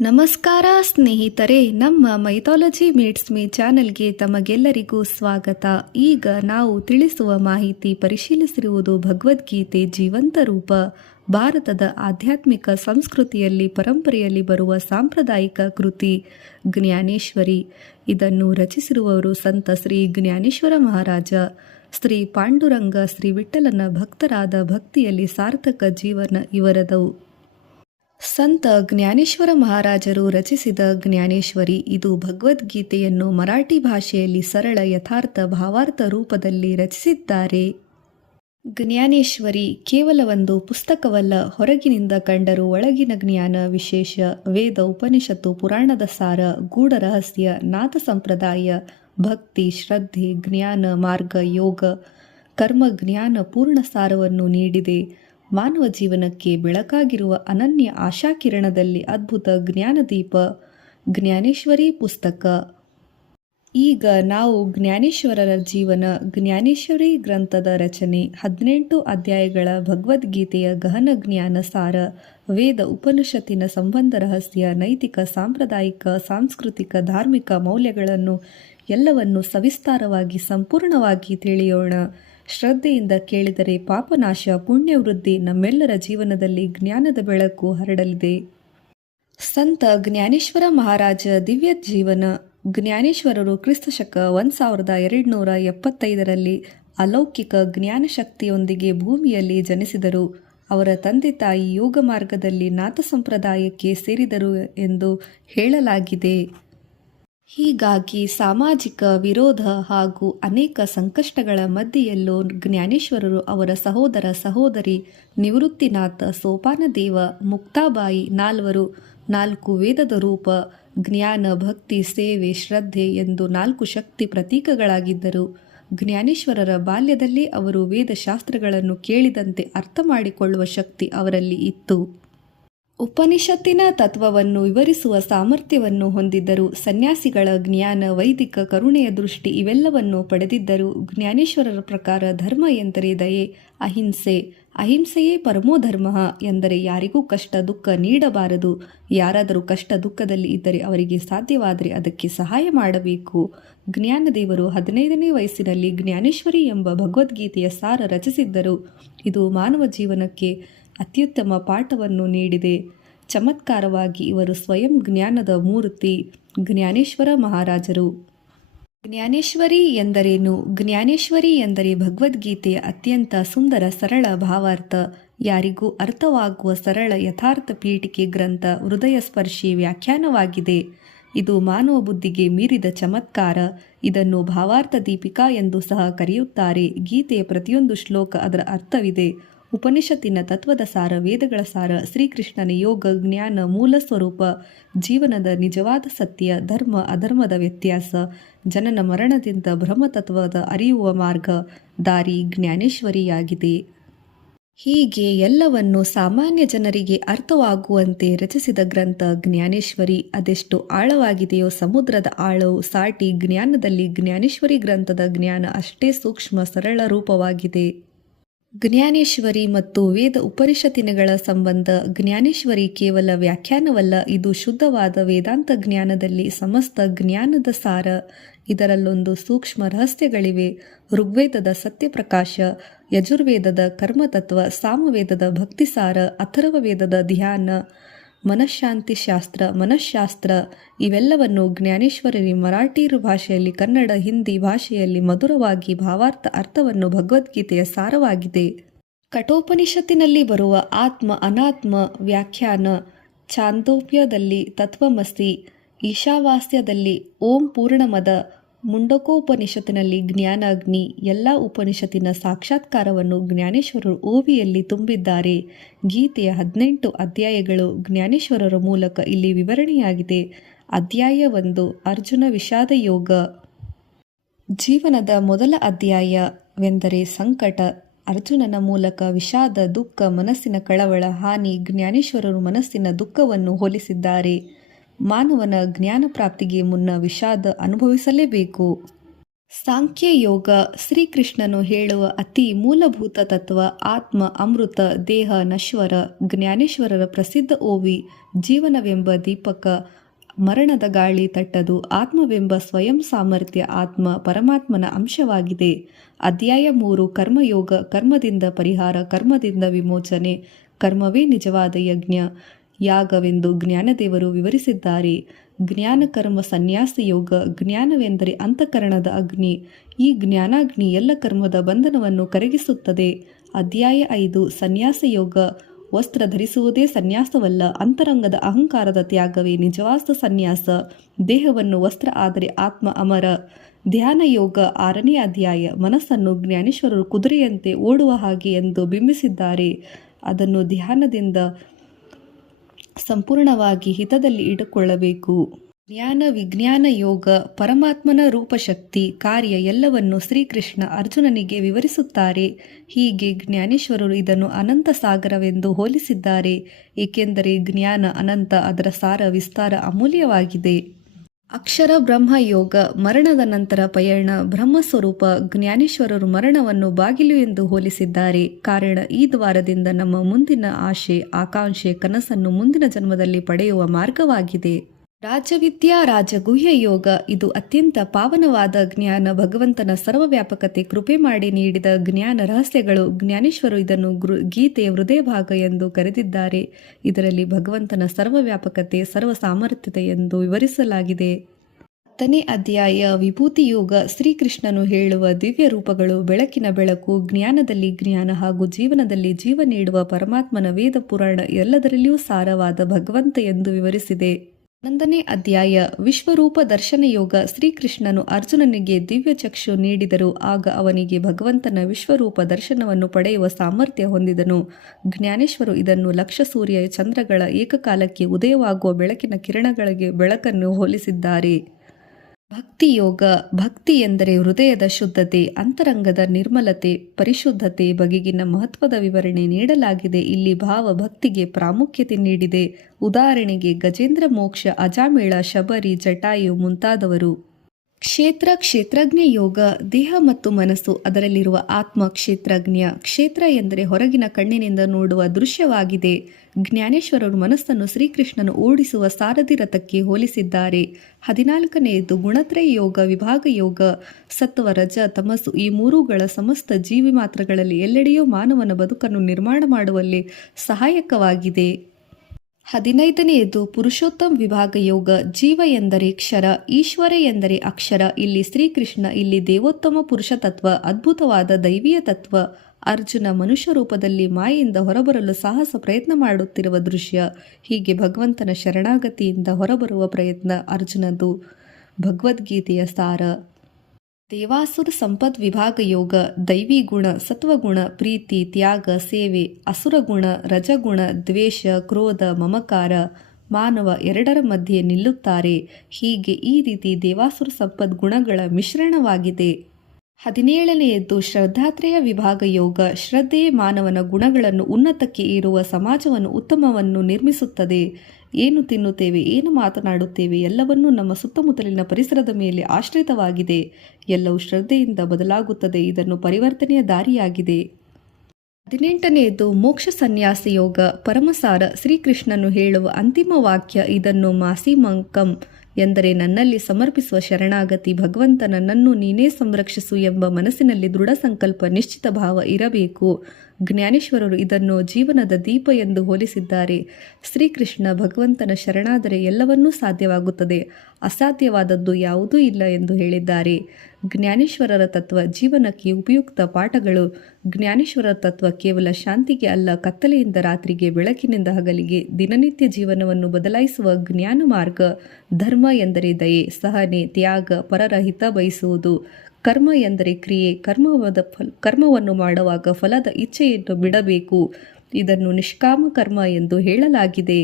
ನಮಸ್ಕಾರ ಸ್ನೇಹಿತರೆ, ನಮ್ಮ ಮೈಥಾಲಜಿ ಮೀಟ್ಸ್ ಮೀ ಚಾನೆಲ್ಗೆ ತಮಗೆಲ್ಲರಿಗೂ ಸ್ವಾಗತ. ಈಗ ನಾವು ತಿಳಿಸುವ ಮಾಹಿತಿ ಪರಿಶೀಲಿಸಿರುವುದು ಭಗವದ್ಗೀತೆ ಜೀವಂತ ರೂಪ. ಭಾರತದ ಆಧ್ಯಾತ್ಮಿಕ ಸಂಸ್ಕೃತಿಯಲ್ಲಿ ಪರಂಪರೆಯಲ್ಲಿ ಬರುವ ಸಾಂಪ್ರದಾಯಿಕ ಕೃತಿ ಜ್ಞಾನೇಶ್ವರಿ. ಇದನ್ನು ರಚಿಸಿರುವವರು ಸಂತ ಶ್ರೀ ಜ್ಞಾನೇಶ್ವರ ಮಹಾರಾಜ. ಶ್ರೀ ಪಾಂಡುರಂಗ ಶ್ರೀ ವಿಠ್ಠಲನ ಭಕ್ತರಾದ ಭಕ್ತಿಯಲ್ಲಿ ಸಾರ್ಥಕ ಜೀವನ ಇವರದು. ಸಂತ ಜ್ಞಾನೇಶ್ವರ ಮಹಾರಾಜರು ರಚಿಸಿದ ಜ್ಞಾನೇಶ್ವರಿ ಇದು ಭಗವದ್ಗೀತೆಯನ್ನು ಮರಾಠಿ ಭಾಷೆಯಲ್ಲಿ ಸರಳ ಯಥಾರ್ಥ ಭಾವಾರ್ಥ ರೂಪದಲ್ಲಿ ರಚಿಸಿದ್ದಾರೆ. ಜ್ಞಾನೇಶ್ವರಿ ಕೇವಲ ಒಂದು ಪುಸ್ತಕವಲ್ಲ, ಹೊರಗಿನಿಂದ ಕಂಡರೂ ಒಳಗಿನ ಜ್ಞಾನ ವಿಶೇಷ. ವೇದ, ಉಪನಿಷತ್ತು, ಪುರಾಣದ ಸಾರ, ಗೂಢ ರಹಸ್ಯ, ನಾಥ ಸಂಪ್ರದಾಯ, ಭಕ್ತಿ, ಶ್ರದ್ಧೆ, ಜ್ಞಾನ ಮಾರ್ಗ, ಯೋಗ, ಕರ್ಮ ಜ್ಞಾನ ಪೂರ್ಣ ಸಾರವನ್ನು ನೀಡಿದೆ. ಮಾನವ ಜೀವನಕ್ಕೆ ಬೆಳಕಾಗಿರುವ ಅನನ್ಯ ಆಶಾಕಿರಣದಲ್ಲಿ ಅದ್ಭುತ ಜ್ಞಾನದೀಪ ಜ್ಞಾನೇಶ್ವರಿ ಪುಸ್ತಕ. ಈಗ ನಾವು ಜ್ಞಾನೇಶ್ವರರ ಜೀವನ, ಜ್ಞಾನೇಶ್ವರಿ ಗ್ರಂಥದ ರಚನೆ, 18 ಅಧ್ಯಾಯಗಳ ಭಗವದ್ಗೀತೆಯ ಗಹನ ಜ್ಞಾನ ಸಾರ, ವೇದ ಉಪನಿಷತ್ತಿನ ಸಂಬಂಧ ರಹಸ್ಯ, ನೈತಿಕ, ಸಾಂಪ್ರದಾಯಿಕ, ಸಾಂಸ್ಕೃತಿಕ, ಧಾರ್ಮಿಕ ಮೌಲ್ಯಗಳನ್ನು ಎಲ್ಲವನ್ನು ಸವಿಸ್ತಾರವಾಗಿ ಸಂಪೂರ್ಣವಾಗಿ ತಿಳಿಯೋಣ. ಶ್ರದ್ಧೆಯಿಂದ ಕೇಳಿದರೆ ಪಾಪನಾಶ, ಪುಣ್ಯವೃದ್ಧಿ, ನಮ್ಮೆಲ್ಲರ ಜೀವನದಲ್ಲಿ ಜ್ಞಾನದ ಬೆಳಕು ಹರಡಲಿದೆ. ಸಂತ ಜ್ಞಾನೇಶ್ವರ ಮಹಾರಾಜ ದಿವ್ಯ ಜೀವನ. ಜ್ಞಾನೇಶ್ವರರು ಕ್ರಿಸ್ತಶಕ 1275 ಅಲೌಕಿಕ ಜ್ಞಾನಶಕ್ತಿಯೊಂದಿಗೆ ಭೂಮಿಯಲ್ಲಿ ಜನಿಸಿದರು. ಅವರ ತಂದೆ ತಾಯಿ ಯೋಗ ಮಾರ್ಗದಲ್ಲಿ ನಾಥ ಸಂಪ್ರದಾಯಕ್ಕೆ ಸೇರಿದರು ಎಂದು ಹೇಳಲಾಗಿದೆ. ಹೀಗಾಗಿ ಸಾಮಾಜಿಕ ವಿರೋಧ ಹಾಗೂ ಅನೇಕ ಸಂಕಷ್ಟಗಳ ಮಧ್ಯೆಯಲ್ಲೂ ಜ್ಞಾನೇಶ್ವರರು ಅವರ ಸಹೋದರ ಸಹೋದರಿ ನಿವೃತ್ತಿನಾಥ, ಸೋಪಾನದೇವ, ಮುಕ್ತಾಬಾಯಿ ನಾಲ್ವರು 4 ವೇದದ ರೂಪ, ಜ್ಞಾನ, ಭಕ್ತಿ, ಸೇವೆ, ಶ್ರದ್ಧೆ ಎಂದು 4 ಶಕ್ತಿ ಪ್ರತೀಕಗಳಾಗಿದ್ದರು. ಜ್ಞಾನೇಶ್ವರರ ಬಾಲ್ಯದಲ್ಲಿ ಅವರು ವೇದಶಾಸ್ತ್ರಗಳನ್ನು ಕೇಳಿದಂತೆ ಅರ್ಥ ಮಾಡಿಕೊಳ್ಳುವ ಶಕ್ತಿ ಅವರಲ್ಲಿ ಇತ್ತು. ಉಪನಿಷತ್ತಿನ ತತ್ವವನ್ನು ವಿವರಿಸುವ ಸಾಮರ್ಥ್ಯವನ್ನು ಹೊಂದಿದ್ದರು. ಸನ್ಯಾಸಿಗಳ ಜ್ಞಾನ, ವೈದಿಕ ಕರುಣೆಯ ದೃಷ್ಟಿ ಇವೆಲ್ಲವನ್ನು ಪಡೆದಿದ್ದರು. ಜ್ಞಾನೇಶ್ವರರ ಪ್ರಕಾರ ಧರ್ಮ ಎಂದರೆ ದಯೆ, ಅಹಿಂಸೆ. ಅಹಿಂಸೆಯೇ ಪರಮೋ ಧರ್ಮ ಎಂದರೆ ಯಾರಿಗೂ ಕಷ್ಟ ದುಃಖ ನೀಡಬಾರದು. ಯಾರಾದರೂ ಕಷ್ಟ ದುಃಖದಲ್ಲಿ ಇದ್ದರೆ ಅವರಿಗೆ ಸಾಧ್ಯವಾದರೆ ಅದಕ್ಕೆ ಸಹಾಯ ಮಾಡಬೇಕು. ಜ್ಞಾನದೇವರು 15ನೇ ವಯಸ್ಸಿನಲ್ಲಿ ಜ್ಞಾನೇಶ್ವರಿ ಎಂಬ ಭಗವದ್ಗೀತೆಯ ಸಾರ ರಚಿಸಿದ್ದರು. ಇದು ಮಾನವ ಜೀವನಕ್ಕೆ ಅತ್ಯುತ್ತಮ ಪಾಠವನ್ನು ನೀಡಿದೆ. ಚಮತ್ಕಾರವಾಗಿ ಇವರು ಸ್ವಯಂ ಜ್ಞಾನದ ಮೂರ್ತಿ ಜ್ಞಾನೇಶ್ವರ ಮಹಾರಾಜರು. ಜ್ಞಾನೇಶ್ವರಿ ಎಂದರೇನು? ಜ್ಞಾನೇಶ್ವರಿ ಎಂದರೆ ಭಗವದ್ಗೀತೆಯ ಅತ್ಯಂತ ಸುಂದರ ಸರಳ ಭಾವಾರ್ಥ, ಯಾರಿಗೂ ಅರ್ಥವಾಗುವ ಸರಳ ಯಥಾರ್ಥ ಪೀಠಿಕೆ ಗ್ರಂಥ, ಹೃದಯ ಸ್ಪರ್ಶಿ ವ್ಯಾಖ್ಯಾನವಾಗಿದೆ. ಇದು ಮಾನವ ಬುದ್ಧಿಗೆ ಮೀರಿದ ಚಮತ್ಕಾರ. ಇದನ್ನು ಭಾವಾರ್ಥ ದೀಪಿಕಾ ಎಂದು ಸಹ ಕರೆಯುತ್ತಾರೆ. ಗೀತೆಯ ಪ್ರತಿಯೊಂದು ಶ್ಲೋಕ ಅದರ ಅರ್ಥವಿದೆ. ಉಪನಿಷತ್ತಿನ ತತ್ವದ ಸಾರ, ವೇದಗಳ ಸಾರ, ಶ್ರೀಕೃಷ್ಣನ ಯೋಗ ಜ್ಞಾನ ಮೂಲ ಸ್ವರೂಪ, ಜೀವನದ ನಿಜವಾದ ಸತ್ಯ, ಧರ್ಮ ಅಧರ್ಮದ ವ್ಯತ್ಯಾಸ, ಜನನ ಮರಣದಿಂದ ಬ್ರಹ್ಮತತ್ವದ ಅರಿಯುವ ಮಾರ್ಗ, ದಾರಿ ಜ್ಞಾನೇಶ್ವರಿಯಾಗಿದೆ. ಹೀಗೆ ಎಲ್ಲವನ್ನು ಸಾಮಾನ್ಯ ಜನರಿಗೆ ಅರ್ಥವಾಗುವಂತೆ ರಚಿಸಿದ ಗ್ರಂಥ ಜ್ಞಾನೇಶ್ವರಿ. ಅದೆಷ್ಟು ಆಳವಾಗಿದೆಯೋ ಸಮುದ್ರದ ಆಳವು ಸಾಟಿ. ಜ್ಞಾನದಲ್ಲಿ ಜ್ಞಾನೇಶ್ವರಿ ಗ್ರಂಥದ ಜ್ಞಾನ ಅಷ್ಟೇ ಸೂಕ್ಷ್ಮ ಸರಳ ರೂಪವಾಗಿದೆ. ಜ್ಞಾನೇಶ್ವರಿ ಮತ್ತು ವೇದ ಉಪನಿಷತ್ತಿನಗಳ ಸಂಬಂಧ. ಜ್ಞಾನೇಶ್ವರಿ ಕೇವಲ ವ್ಯಾಖ್ಯಾನವಲ್ಲ, ಇದು ಶುದ್ಧವಾದ ವೇದಾಂತ ಜ್ಞಾನದಲ್ಲಿ ಸಮಸ್ತ ಜ್ಞಾನದ ಸಾರ. ಇದರಲ್ಲೊಂದು ಸೂಕ್ಷ್ಮ ರಹಸ್ಯಗಳಿವೆ. ಋಗ್ವೇದದ ಸತ್ಯಪ್ರಕಾಶ, ಯಜುರ್ವೇದದ ಕರ್ಮತತ್ವ, ಸಾಮವೇದದ ಭಕ್ತಿಸಾರ, ಅಥರ್ವ ವೇದದ ಧ್ಯಾನ, ಮನಃಶಾಂತಿ ಶಾಸ್ತ್ರ, ಮನಃಶಾಸ್ತ್ರ ಇವೆಲ್ಲವನ್ನು ಜ್ಞಾನೇಶ್ವರಿ ಮರಾಠಿ ಭಾಷೆಯಲ್ಲಿ, ಕನ್ನಡ, ಹಿಂದಿ ಭಾಷೆಯಲ್ಲಿ ಮಧುರವಾಗಿ ಭಾವಾರ್ಥ ಅರ್ಥವನ್ನು ಭಗವದ್ಗೀತೆಯ ಸಾರವಾಗಿದೆ. ಕಠೋಪನಿಷತ್ತಿನಲ್ಲಿ ಬರುವ ಆತ್ಮ ಅನಾತ್ಮ ವ್ಯಾಖ್ಯಾನ, ಛಾಂದೋಗ್ಯದಲ್ಲಿ ತತ್ವಮಸಿ, ಈಶಾವಾಸ್ಯದಲ್ಲಿ ಓಂ ಪೂರ್ಣಮದ, ಮುಂಡಕೋಪನಿಷತ್ತಿನಲ್ಲಿ ಜ್ಞಾನಾಗ್ನಿ, ಎಲ್ಲ ಉಪನಿಷತ್ತಿನ ಸಾಕ್ಷಾತ್ಕಾರವನ್ನು ಜ್ಞಾನೇಶ್ವರರು ಓವಿಯಲ್ಲಿ ತುಂಬಿದ್ದಾರೆ. ಗೀತೆಯ 18 ಅಧ್ಯಾಯಗಳು ಜ್ಞಾನೇಶ್ವರರ ಮೂಲಕ ಇಲ್ಲಿ ವಿವರಣೆಯಾಗಿದೆ. ಅಧ್ಯಾಯ 1 ಅರ್ಜುನ ವಿಷಾದ ಯೋಗ. ಜೀವನದ ಮೊದಲ ಅಧ್ಯಾಯವೆಂದರೆ ಸಂಕಟ. ಅರ್ಜುನನ ಮೂಲಕ ವಿಷಾದ, ದುಃಖ, ಮನಸ್ಸಿನ ಕಳವಳ, ಹಾನಿ. ಜ್ಞಾನೇಶ್ವರರು ಮನಸ್ಸಿನ ದುಃಖವನ್ನು ಹೋಲಿಸಿದ್ದಾರೆ. ಮಾನವನ ಜ್ಞಾನ ಪ್ರಾಪ್ತಿಗೆ ಮುನ್ನ ವಿಷಾದ ಅನುಭವಿಸಲೇಬೇಕು. ಸಾಂಖ್ಯ ಯೋಗ ಶ್ರೀಕೃಷ್ಣನು ಹೇಳುವ ಅತಿ ಮೂಲಭೂತ ತತ್ವ ಆತ್ಮ ಅಮೃತ ದೇಹ ನಶ್ವರ. ಜ್ಞಾನೇಶ್ವರರ ಪ್ರಸಿದ್ಧ ಓವಿ ಜೀವನವೆಂಬ ದೀಪಕ ಮರಣದ ಗಾಳಿ ತಟ್ಟದು. ಆತ್ಮವೆಂಬ ಸ್ವಯಂ ಸಾಮರ್ಥ್ಯ ಆತ್ಮ ಪರಮಾತ್ಮನ ಅಂಶವಾಗಿದೆ. ಅಧ್ಯಾಯ 3 ಕರ್ಮಯೋಗ ಕರ್ಮದಿಂದ ಪರಿಹಾರ ಕರ್ಮದಿಂದ ವಿಮೋಚನೆ. ಕರ್ಮವೇ ನಿಜವಾದ ಯಜ್ಞ ಯಾಗವೆಂದು ಜ್ಞಾನದೇವರು ವಿವರಿಸಿದ್ದಾರೆ. ಜ್ಞಾನ ಕರ್ಮ ಸನ್ಯಾಸ ಯೋಗ. ಜ್ಞಾನವೆಂದರೆ ಅಂತಃಕರಣದ ಅಗ್ನಿ. ಈ ಜ್ಞಾನಾಗ್ನಿ ಎಲ್ಲ ಕರ್ಮದ ಬಂಧನವನ್ನು ಕರಗಿಸುತ್ತದೆ. ಅಧ್ಯಾಯ 5 ಸನ್ಯಾಸ ಯೋಗ ವಸ್ತ್ರ ಧರಿಸುವುದೇ ಸನ್ಯಾಸವಲ್ಲ, ಅಂತರಂಗದ ಅಹಂಕಾರದ ತ್ಯಾಗವೇ ನಿಜವಾದ ಸನ್ಯಾಸ. ದೇಹವನ್ನು ವಸ್ತ್ರ ಆದರೆ ಆತ್ಮ ಅಮರ. ಧ್ಯಾನ ಯೋಗ 6ನೇ ಅಧ್ಯಾಯ ಮನಸ್ಸನ್ನು ಜ್ಞಾನೇಶ್ವರರು ಕುದುರೆಯಂತೆ ಓಡುವ ಹಾಗೆ ಎಂದು ಬಿಂಬಿಸಿದ್ದಾರೆ. ಅದನ್ನು ಧ್ಯಾನದಿಂದ ಸಂಪೂರ್ಣವಾಗಿ ಹಿತದಲ್ಲಿ ಇಟ್ಟುಕೊಳ್ಳಬೇಕು. ಜ್ಞಾನ ವಿಜ್ಞಾನ ಯೋಗ ಪರಮಾತ್ಮನ ರೂಪಶಕ್ತಿ ಕಾರ್ಯ ಎಲ್ಲವನ್ನು ಶ್ರೀಕೃಷ್ಣ ಅರ್ಜುನನಿಗೆ ವಿವರಿಸುತ್ತಾರೆ. ಹೀಗೆ ಜ್ಞಾನೇಶ್ವರರು ಇದನ್ನು ಅನಂತ ಸಾಗರವೆಂದು ಹೋಲಿಸಿದ್ದಾರೆ. ಏಕೆಂದರೆ ಜ್ಞಾನ ಅನಂತ, ಅದರ ಸಾರ ವಿಸ್ತಾರ ಅಮೂಲ್ಯವಾಗಿದೆ. ಅಕ್ಷರ ಬ್ರಹ್ಮ ಯೋಗ ಮರಣದ ನಂತರ ಪಯಣ ಬ್ರಹ್ಮಸ್ವರೂಪ. ಜ್ಞಾನೇಶ್ವರರು ಮರಣವನ್ನು ಬಾಗಿಲು ಎಂದು ಹೋಲಿಸಿದ್ದಾರೆ. ಕಾರಣ ಈ ದ್ವಾರದಿಂದ ನಮ್ಮ ಮುಂದಿನ ಆಶೆ ಆಕಾಂಕ್ಷೆ ಕನಸನ್ನು ಮುಂದಿನ ಜನ್ಮದಲ್ಲಿ ಪಡೆಯುವ ಮಾರ್ಗವಾಗಿದೆ. ರಾಜವಿದ್ಯಾ ರಾಜಗುಹ್ಯ ಯೋಗ ಇದು ಅತ್ಯಂತ ಪಾವನವಾದ ಜ್ಞಾನ. ಭಗವಂತನ ಸರ್ವವ್ಯಾಪಕತೆ ಕೃಪೆ ಮಾಡಿ ನೀಡಿದ ಜ್ಞಾನ ರಹಸ್ಯಗಳು. ಜ್ಞಾನೇಶ್ವರರು ಇದನ್ನು ಗೀತೆಯ ಹೃದಯ ಭಾಗ ಎಂದು ಕರೆದಿದ್ದಾರೆ. ಇದರಲ್ಲಿ ಭಗವಂತನ ಸರ್ವವ್ಯಾಪಕತೆ ಸರ್ವ ಸಾಮರ್ಥ್ಯತೆ ಎಂದು ವಿವರಿಸಲಾಗಿದೆ. 10ನೇ ಅಧ್ಯಾಯ ವಿಭೂತಿ ಯೋಗ ಶ್ರೀಕೃಷ್ಣನು ಹೇಳುವ ದಿವ್ಯ ರೂಪಗಳು ಬೆಳಕಿನ ಬೆಳಕು, ಜ್ಞಾನದಲ್ಲಿ ಜ್ಞಾನ ಹಾಗೂ ಜೀವನದಲ್ಲಿ ಜೀವ ನೀಡುವ ಪರಮಾತ್ಮನ ವೇದ ಪುರಾಣ ಎಲ್ಲದರಲ್ಲಿಯೂ ಸಾರವಾದ ಭಗವಂತ ಎಂದು ವಿವರಿಸಿದೆ. 11ನೇ ಅಧ್ಯಾಯ ವಿಶ್ವರೂಪ ದರ್ಶನ ಯೋಗ ಶ್ರೀಕೃಷ್ಣನು ಅರ್ಜುನನಿಗೆ ದಿವ್ಯ ಚಕ್ಷು ನೀಡಿದರು. ಆಗ ಅವನಿಗೆ ಭಗವಂತನ ವಿಶ್ವರೂಪ ದರ್ಶನವನ್ನು ಪಡೆಯುವ ಸಾಮರ್ಥ್ಯ ಹೊಂದಿದನು. ಜ್ಞಾನೇಶ್ವರು ಇದನ್ನು ಲಕ್ಷ ಸೂರ್ಯ ಚಂದ್ರಗಳ ಏಕಕಾಲಕ್ಕೆ ಉದಯವಾಗುವ ಬೆಳಕಿನ ಕಿರಣಗಳಿಗೆ ಬೆಳಕನ್ನು ಹೋಲಿಸಿದ್ದಾರೆ. ಭಕ್ತಿ ಯೋಗ ಭಕ್ತಿ ಎಂದರೆ ಹೃದಯದ ಶುದ್ಧತೆ, ಅಂತರಂಗದ ನಿರ್ಮಲತೆ, ಪರಿಶುದ್ಧತೆ ಬಗೆಗಿನ ಮಹತ್ವದ ವಿವರಣೆ ನೀಡಲಾಗಿದೆ. ಇಲ್ಲಿ ಭಾವ ಭಕ್ತಿಗೆ ಪ್ರಾಮುಖ್ಯತೆ ನೀಡಿದೆ. ಉದಾಹರಣೆಗೆ ಗಜೇಂದ್ರ ಮೋಕ್ಷ, ಅಜಾಮಿಳ, ಶಬರಿ, ಜಟಾಯು ಮುಂತಾದವರು. ಕ್ಷೇತ್ರಜ್ಞ ಯೋಗ ದೇಹ ಮತ್ತು ಮನಸ್ಸು ಅದರಲ್ಲಿರುವ ಆತ್ಮ ಕ್ಷೇತ್ರಜ್ಞ. ಕ್ಷೇತ್ರ ಎಂದರೆ ಹೊರಗಿನ ಕಣ್ಣಿನಿಂದ ನೋಡುವ ದೃಶ್ಯವಾಗಿದೆ. ಜ್ಞಾನೇಶ್ವರರು ಮನಸ್ಸನ್ನು ಶ್ರೀಕೃಷ್ಣನು ಓಡಿಸುವ ಸಾರಥಿ ರಥಕ್ಕೆ ಹೋಲಿಸಿದ್ದಾರೆ. 14ನೇದು ಗುಣತ್ರಯ ಯೋಗ ವಿಭಾಗ ಯೋಗ ಸತ್ವ ರಜ ತಮಸ್ಸು ಈ ಮೂರುಗಳ ಸಮಸ್ತ ಜೀವಿ ಮಾತ್ರಗಳಲ್ಲಿ ಎಲ್ಲೆಡೆಯೂ ಮಾನವನ ಬದುಕನ್ನು ನಿರ್ಮಾಣ ಮಾಡುವಲ್ಲಿ ಸಹಾಯಕವಾಗಿದೆ. 15ನೇದು ಪುರುಷೋತ್ತಮ ವಿಭಾಗ ಯೋಗ ಜೀವ ಎಂದರೆ ಕ್ಷರ, ಈಶ್ವರ ಎಂದರೆ ಅಕ್ಷರ. ಇಲ್ಲಿ ಶ್ರೀಕೃಷ್ಣ, ಇಲ್ಲಿ ದೇವೋತ್ತಮ ಪುರುಷ ತತ್ವ, ಅದ್ಭುತವಾದ ದೈವೀಯ ತತ್ವ. ಅರ್ಜುನ ಮನುಷ್ಯ ರೂಪದಲ್ಲಿ ಮಾಯೆಯಿಂದ ಹೊರಬರಲು ಸಾಹಸ ಪ್ರಯತ್ನ ಮಾಡುತ್ತಿರುವ ದೃಶ್ಯ. ಹೀಗೆ ಭಗವಂತನ ಶರಣಾಗತಿಯಿಂದ ಹೊರಬರುವ ಪ್ರಯತ್ನ ಅರ್ಜುನದು. ಭಗವದ್ಗೀತೆಯ ಸಾರ. ದೇವಾಸುರ ಸಂಪತ್ ವಿಭಾಗ ಯೋಗ ದೈವಿ ಗುಣ, ಸತ್ವಗುಣ, ಪ್ರೀತಿ, ತ್ಯಾಗ, ಸೇವೆ. ಅಸುರಗುಣ, ರಜಗುಣ, ದ್ವೇಷ, ಕ್ರೋಧ, ಮಮಕಾರ. ಮಾನವ ಎರಡರ ಮಧ್ಯೆ ನಿಲ್ಲುತ್ತಾರೆ. ಹೀಗೆ ಈ ರೀತಿ ದೇವಾಸುರ ಸಂಪತ್ ಗುಣಗಳ ಮಿಶ್ರಣವಾಗಿದೆ. 17ನೇಯದ್ದು ಶ್ರದ್ಧಾತ್ರಯ ವಿಭಾಗ ಯೋಗ ಶ್ರದ್ಧೆಯೇ ಮಾನವನ ಗುಣಗಳನ್ನು ಉನ್ನತಕ್ಕೆ ಏರುವ ಸಮಾಜವನ್ನು ಉತ್ತಮವನ್ನು ನಿರ್ಮಿಸುತ್ತದೆ. ಏನು ತಿನ್ನುತ್ತೇವೆ, ಏನು ಮಾತನಾಡುತ್ತೇವೆ ಎಲ್ಲವನ್ನೂ ನಮ್ಮ ಸುತ್ತಮುತ್ತಲಿನ ಪರಿಸರದ ಮೇಲೆ ಆಶ್ರಿತವಾಗಿದೆ. ಎಲ್ಲವೂ ಶ್ರದ್ಧೆಯಿಂದ ಬದಲಾಗುತ್ತದೆ. ಇದನ್ನು ಪರಿವರ್ತನೆಯ ದಾರಿಯಾಗಿದೆ. 18ನೇದು ಮೋಕ್ಷ ಸನ್ಯಾಸ ಯೋಗ ಪರಮಸಾರ ಶ್ರೀಕೃಷ್ಣನು ಹೇಳುವ ಅಂತಿಮ ವಾಕ್ಯ. ಇದನ್ನು ಮಾಸಿಮಂಕಂ ಎಂದರೆ ನನ್ನಲ್ಲಿ ಸಮರ್ಪಿಸುವ ಶರಣಾಗತಿ. ಭಗವಂತ ನನ್ನನ್ನು ನೀನೇ ಸಂರಕ್ಷಿಸು ಎಂಬ ಮನಸ್ಸಿನಲ್ಲಿ ದೃಢ ಸಂಕಲ್ಪ ನಿಶ್ಚಿತ ಭಾವ ಇರಬೇಕು. ಜ್ಞಾನೇಶ್ವರರು ಇದನ್ನು ಜೀವನದ ದೀಪ ಎಂದು ಹೋಲಿಸಿದ್ದಾರೆ. ಶ್ರೀಕೃಷ್ಣ ಭಗವಂತನ ಶರಣಾದರೆ ಎಲ್ಲವನ್ನೂ ಸಾಧ್ಯವಾಗುತ್ತದೆ, ಅಸಾಧ್ಯವಾದದ್ದು ಯಾವುದೂ ಇಲ್ಲ ಎಂದು ಹೇಳಿದ್ದಾರೆ. ಜ್ಞಾನೇಶ್ವರರ ತತ್ವ ಜೀವನಕ್ಕೆ ಉಪಯುಕ್ತ ಪಾಠಗಳು. ಜ್ಞಾನೇಶ್ವರರ ತತ್ವ ಕೇವಲ ಶಾಂತಿಗೆ ಅಲ್ಲ, ಕತ್ತಲೆಯಿಂದ ರಾತ್ರಿಗೆ, ಬೆಳಕಿನಿಂದ ಹಗಲಿಗೆ ದಿನನಿತ್ಯ ಜೀವನವನ್ನು ಬದಲಾಯಿಸುವ ಜ್ಞಾನ ಮಾರ್ಗ. ಧರ್ಮ ಎಂದರೆ ದಯೆ, ಸಹನೆ, ತ್ಯಾಗ, ಪರರ ಹಿತ ಬಯಸುವುದು. ಕರ್ಮ ಎಂದರೆ ಕ್ರಿಯೆ, ಕರ್ಮವನ್ನು ಮಾಡುವಾಗ ಫಲದ ಇಚ್ಛೆಯನ್ನು ಬಿಡಬೇಕು. ಇದನ್ನು ನಿಷ್ಕಾಮ ಕರ್ಮ ಎಂದು ಹೇಳಲಾಗಿದೆ.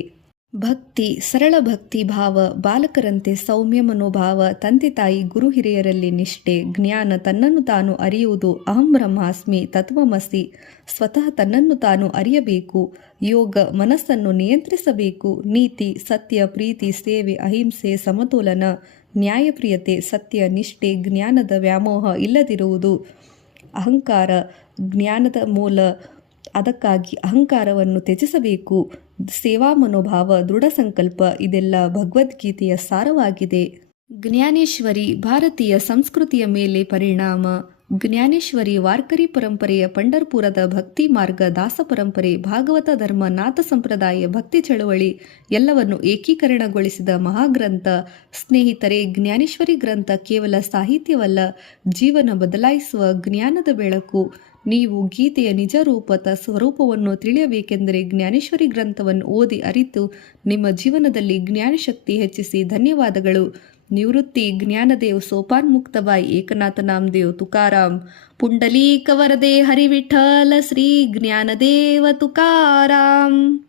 ಭಕ್ತಿ ಸರಳ ಭಕ್ತಿ ಭಾವ, ಬಾಲಕರಂತೆ ಸೌಮ್ಯ ಮನೋಭಾವ, ತಂದೆ ತಾಯಿ ಗುರು ಹಿರಿಯರಲ್ಲಿ ನಿಷ್ಠೆ. ಜ್ಞಾನ ತನ್ನನ್ನು ತಾನು ಅರಿಯುವುದು, ಅಹಂ ಬ್ರಹ್ಮಾಸ್ಮಿ ತತ್ವಮಸಿ, ಸ್ವತಃ ತನ್ನನ್ನು ತಾನು ಅರಿಯಬೇಕು. ಯೋಗ ಮನಸ್ಸನ್ನು ನಿಯಂತ್ರಿಸಬೇಕು. ನೀತಿ ಸತ್ಯ, ಪ್ರೀತಿ, ಸೇವೆ, ಅಹಿಂಸೆ, ಸಮತೋಲನ. ನ್ಯಾಯಪ್ರಿಯತೆ, ಸತ್ಯ, ನಿಷ್ಠೆ, ಜ್ಞಾನದ ವ್ಯಾಮೋಹ ಇಲ್ಲದಿರುವುದು, ಅಹಂಕಾರ ಜ್ಞಾನದ ಮೂಲ. ಅದಕ್ಕಾಗಿ ಅಹಂಕಾರವನ್ನು ತ್ಯಜಿಸಬೇಕು. ಸೇವಾ ಮನೋಭಾವ, ದೃಢ ಸಂಕಲ್ಪ ಇದೆಲ್ಲ ಭಗವದ್ಗೀತೆಯ ಸಾರವಾಗಿದೆ. ಜ್ಞಾನೇಶ್ವರಿ ಭಾರತೀಯ ಸಂಸ್ಕೃತಿಯ ಮೇಲೆ ಪರಿಣಾಮ. ಜ್ಞಾನೇಶ್ವರಿ ವಾರ್ಕರಿ ಪರಂಪರೆಯ ಪಂಢರ್ಪುರದ ಭಕ್ತಿ ಮಾರ್ಗ, ದಾಸ ಪರಂಪರೆ, ಭಾಗವತ ಧರ್ಮ, ನಾಥ ಸಂಪ್ರದಾಯ, ಭಕ್ತಿ ಚಳುವಳಿ ಎಲ್ಲವನ್ನು ಏಕೀಕರಣಗೊಳಿಸಿದ ಮಹಾಗ್ರಂಥ. ಸ್ನೇಹಿತರೆ, ಜ್ಞಾನೇಶ್ವರಿ ಗ್ರಂಥ ಕೇವಲ ಸಾಹಿತ್ಯವಲ್ಲ, ಜೀವನ ಬದಲಾಯಿಸುವ ಜ್ಞಾನದ ಬೆಳಕು. ನೀವು ಗೀತೆಯ ನಿಜ ರೂಪದ ಸ್ವರೂಪವನ್ನು ತಿಳಿಯಬೇಕೆಂದರೆ ಜ್ಞಾನೇಶ್ವರಿ ಗ್ರಂಥವನ್ನು ಓದಿ ಅರಿತು ನಿಮ್ಮ ಜೀವನದಲ್ಲಿ ಜ್ಞಾನಶಕ್ತಿ ಹೆಚ್ಚಿಸಿ. ಧನ್ಯವಾದಗಳು. ನಿವೃತ್ತಿ ಜ್ಞಾನದೇವ್, ಸೋಪಾನ್ ಮುಕ್ತಬಾಯಿ, ಏಕನಾಥ ನಾಮದೇವ್, ತುಕಾರಾಮ್. ಪುಂಡಲೀಕ ವರದೆ ಹರಿವಿಠಲ ಶ್ರೀ ಜ್ಞಾನದೇವ ತುಕಾರಾಮ್.